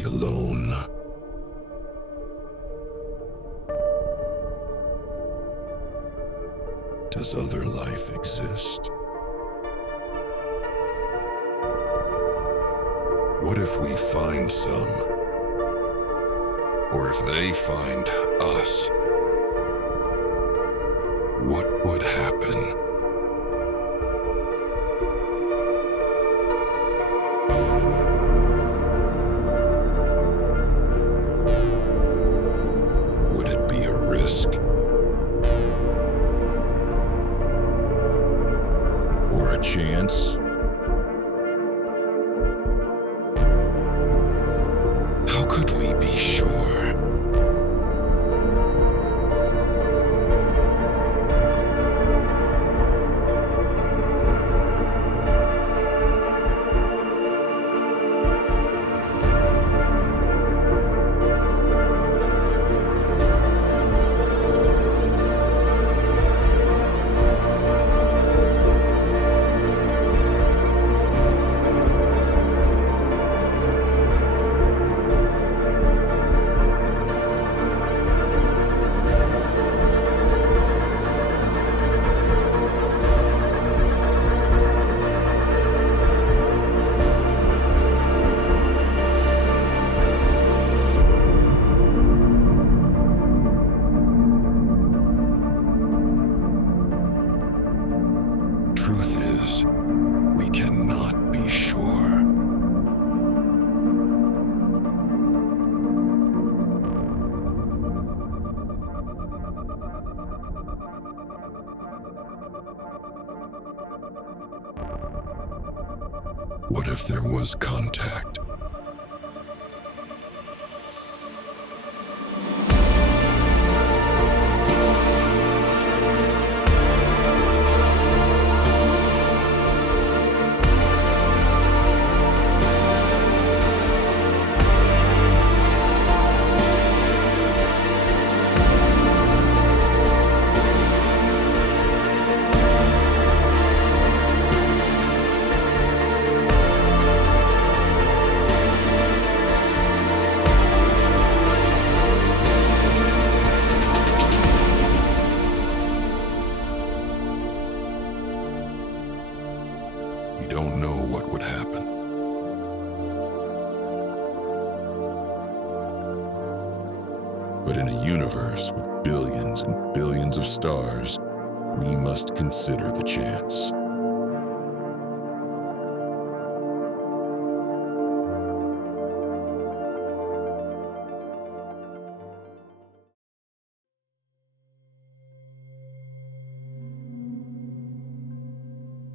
be alone. Does other life exist? What if we find some? Or if they find us? What would happen? Would it be a risk? Or a chance? How could we be sure? Truth is, we cannot be sure. What if there was contact? We don't know what would happen. But in a universe with billions and billions of stars, we must consider the chance.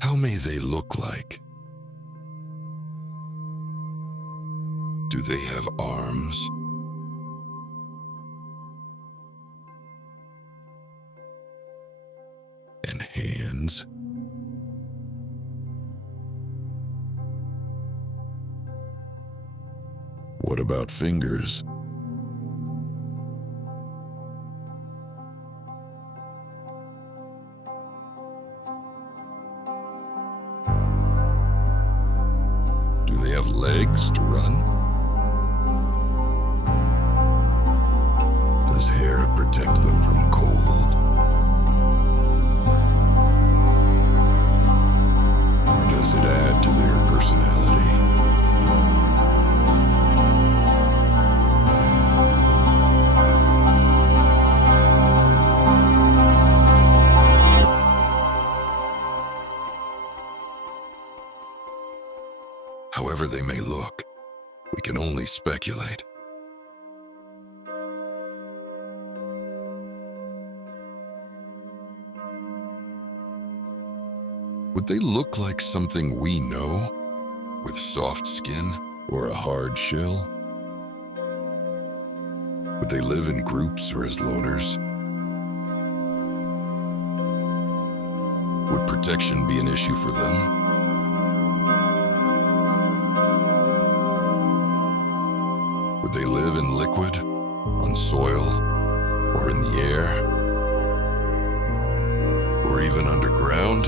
How may they look like? Do they have arms? And hands? What about fingers? Do they have legs to run? Does hair protect them from cold? Or does it add to their personality? However they may look, we can only speculate. Would they look like something we know, with soft skin or a hard shell? Would they live in groups or as loners? Would protection be an issue for them? Would they live in liquid, on soil, or in the air? Or even underground?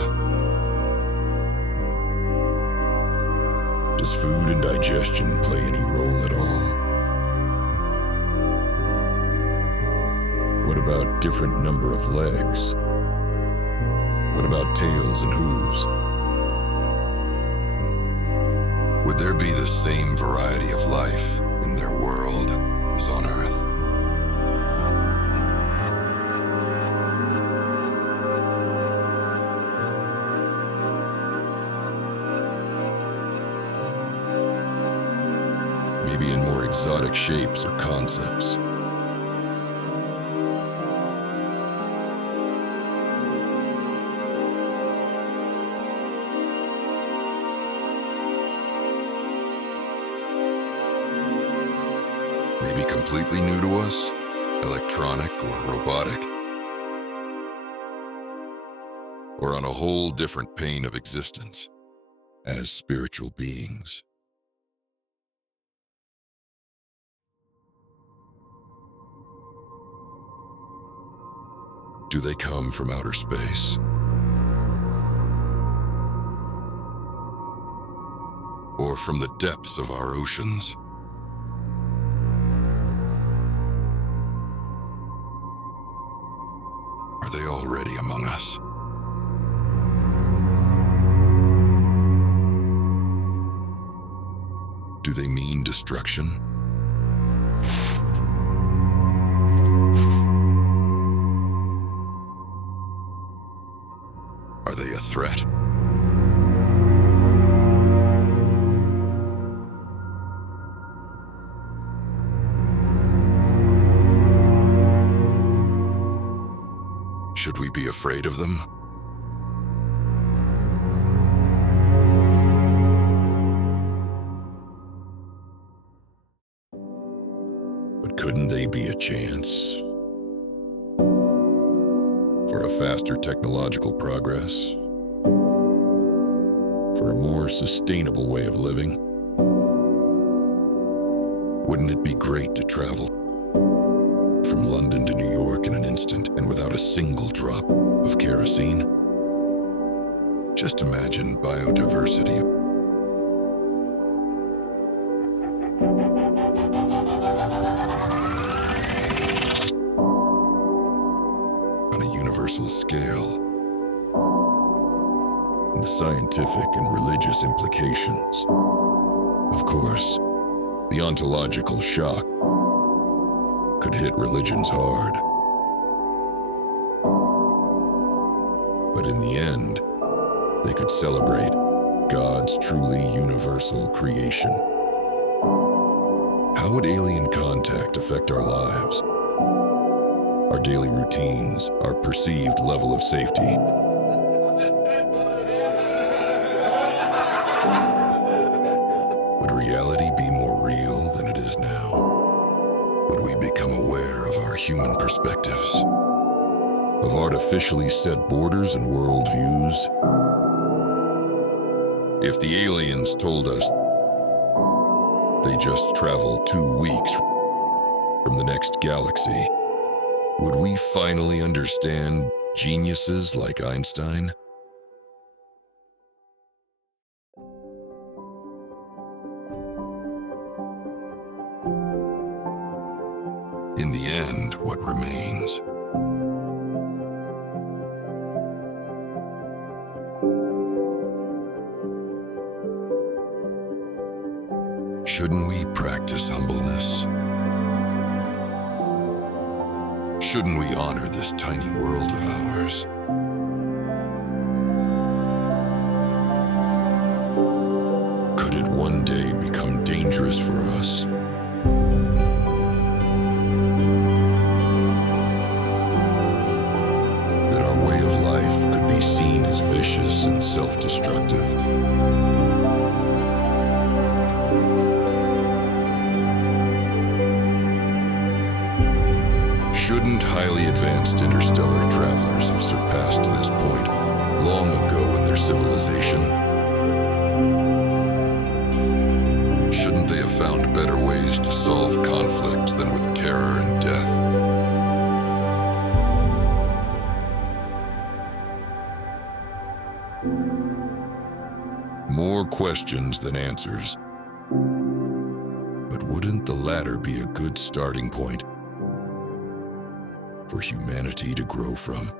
Does food and digestion play any role at all? different number of legs? What about tails and hooves? Would there be the same variety of life in their world as on Earth? Maybe in more exotic shapes or concepts. Maybe completely new to us, electronic or robotic, or on a whole different plane of existence as spiritual beings. Do they come from outer space? Or from the depths of our oceans? Are they already among us? Do they mean destruction? Are they a threat? Should we be afraid of them? But couldn't they be a chance for a faster technological progress? For a more sustainable way of living? Wouldn't it be great to travel from London to New York in an instant and without a single drop of kerosene? Just imagine biodiversity. On a universal scale, and the scientific and religious implications. Of course, the ontological shock could hit religions hard. But in the end, they could celebrate God's truly universal creation. How would alien contact affect our lives? Our daily routines, our perceived level of safety? Would reality be more real than it is now? Would we become aware of our human perspectives? Of artificially set borders and worldviews? If the aliens told us they just traveled 2 weeks from the next galaxy, would we finally understand geniuses like Einstein? In the end, what remains? Shouldn't we practice humbleness? Shouldn't we honor this tiny world of ours? Could it one day become dangerous for us? That our way of life could be seen as vicious and self-destructive? Shouldn't highly advanced interstellar travelers have surpassed this point long ago in their civilization? Shouldn't they have found better ways to solve conflicts than with terror and death? More questions than answers. But wouldn't the latter be a good starting point? for humanity to grow from.